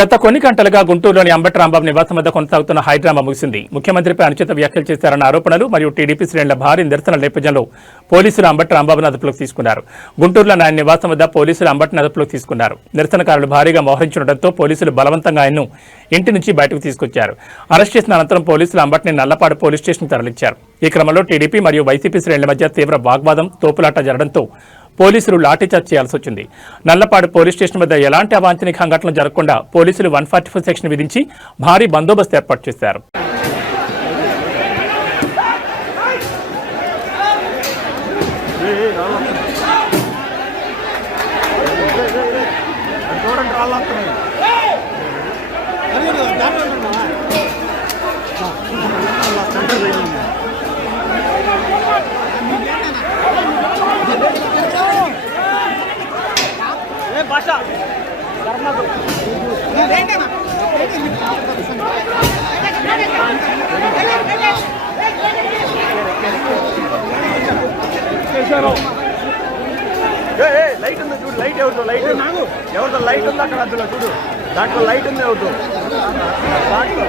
గత కొన్ని గంటలుగా గుంటూరులోని అంబటి రాంబాబు నివాసం వద్ద కొనసాగుతున్న హైడ్రామా ముగిసింది. ముఖ్యమంత్రిపై అనుచిత వ్యాఖ్యలు చేశారన్న ఆరోపణలు మరియు టీడీపీ శ్రేణుల భారీ నిరసనల నేపథ్యంలో పోలీసులు అంబటి రాంబాబును అదుపులోకి తీసుకున్నారు. గుంటూరులోని ఆయన నివాసం వద్ద పోలీసులు అంబటిని అదుపులోకి తీసుకున్నారు. నిరసనకారులు భారీగా మోహరించడంతో పోలీసులు బలవంతంగా ఆయన్ను ఇంటి నుంచి బయటకు తీసుకొచ్చారు. అరెస్ట్ చేసిన అనంతరం పోలీసులు అంబటిని నల్లపాడు పోలీస్ స్టేషన్ తరలించారు. ఈ క్రమంలో టీడీపీ మరియు వైసీపీ శ్రేణుల మధ్య తీవ్ర వాగ్వాదం, తోపులాట జరగడంతో పోలీసులు లాఠీచార్జ్ చేయాల్సి వచ్చింది. నల్లపాడు పోలీస్ స్టేషన్ వద్ద ఎలాంటి అవాంఛనీయ సంఘటనలు జరగకుండా పోలీసులు 144 సెక్షన్ విధించి భారీ బందోబస్తు ఏర్పాటు చేశారు. లైట్ ఉంది చూడు, లైట్ ఎవరితో లైట్ ఉందో అక్కడ అందులో చూడు, దాంట్లో లైట్ ఉంది ఎవరితో దాంట్లో